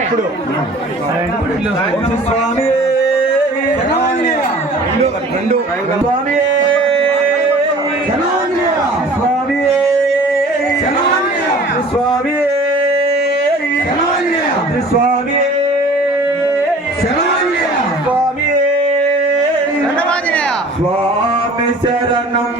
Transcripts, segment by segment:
ఇప్పుడు స్వామి రెండు స్వామి స్వామి స్వామి స్వామి స్వామి స్వామి శరణం.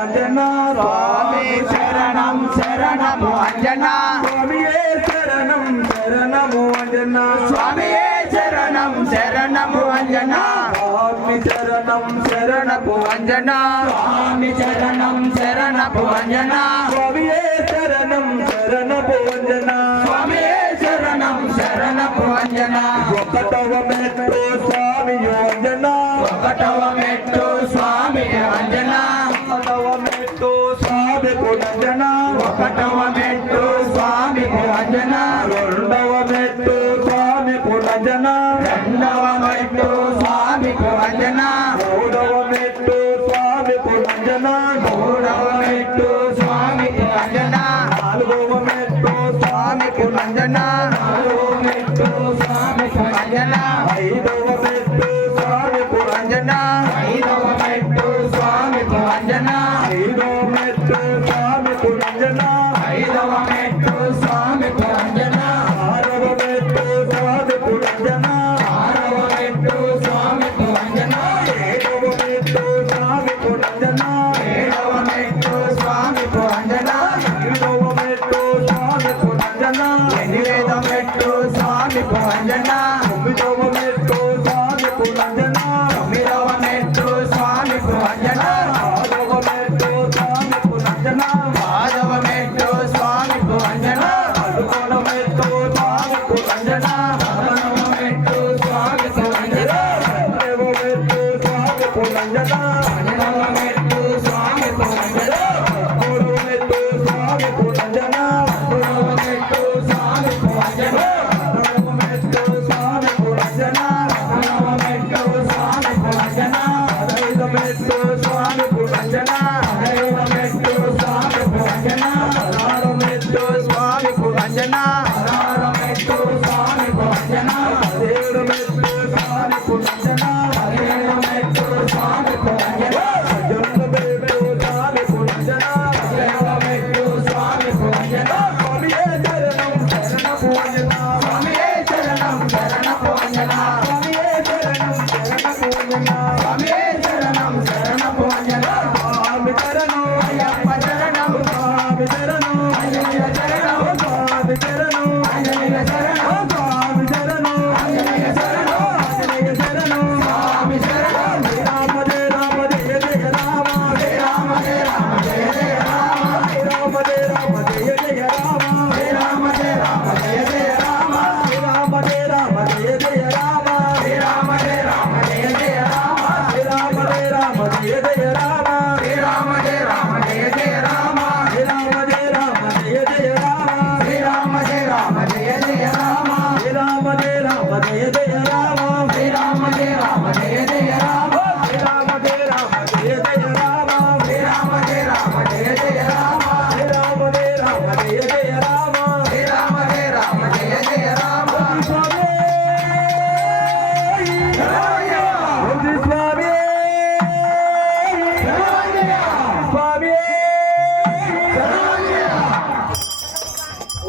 అంజనా స్వామి శరణం శరణము అంజనా స్వామియే శరణం శరణము అంజనా స్వామియే శరణం శరణము అంజనా స్వామి శరణం శరణపు అంజనా స్వామి శరణం శరణపు అంజనా స్వామియే శరణం శరణపు అంజనా స్వామియే శరణం శరణపు అంజనా ఒకటవ మెట్టు Swami Puranjana, Gaurava Mittu, Swami Puranjana, Gaurava Mittu, Swami Puranjana, Gaurava Mittu, Swami Puranjana, Gaurava I don't know. Thank you.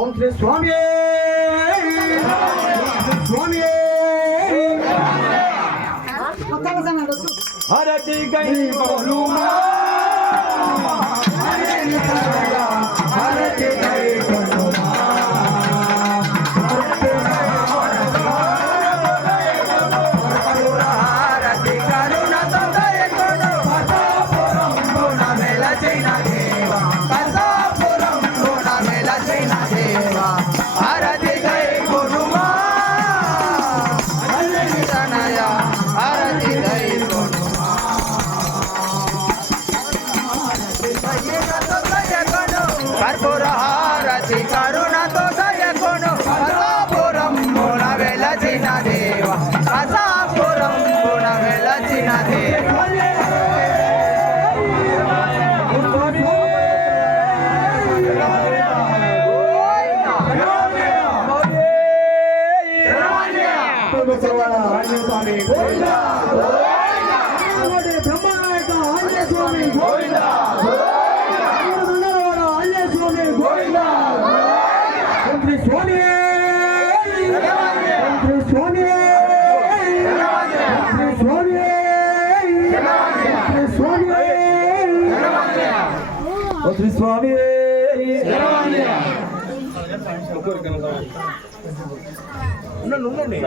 ఓం శ్రీ స్వామి స్వామి హరతి గై బోలు మా కర్పూర హారతి కరుణతో సయకును కసాపురం మున వెలచిన దేవ కసాపురం మున వెలచిన దేవ స్వామి స్వామి గోవిందా ఓం శ్రీ స్వామి ఓం శ్రీ స్వామి ఉండండి ఉండండి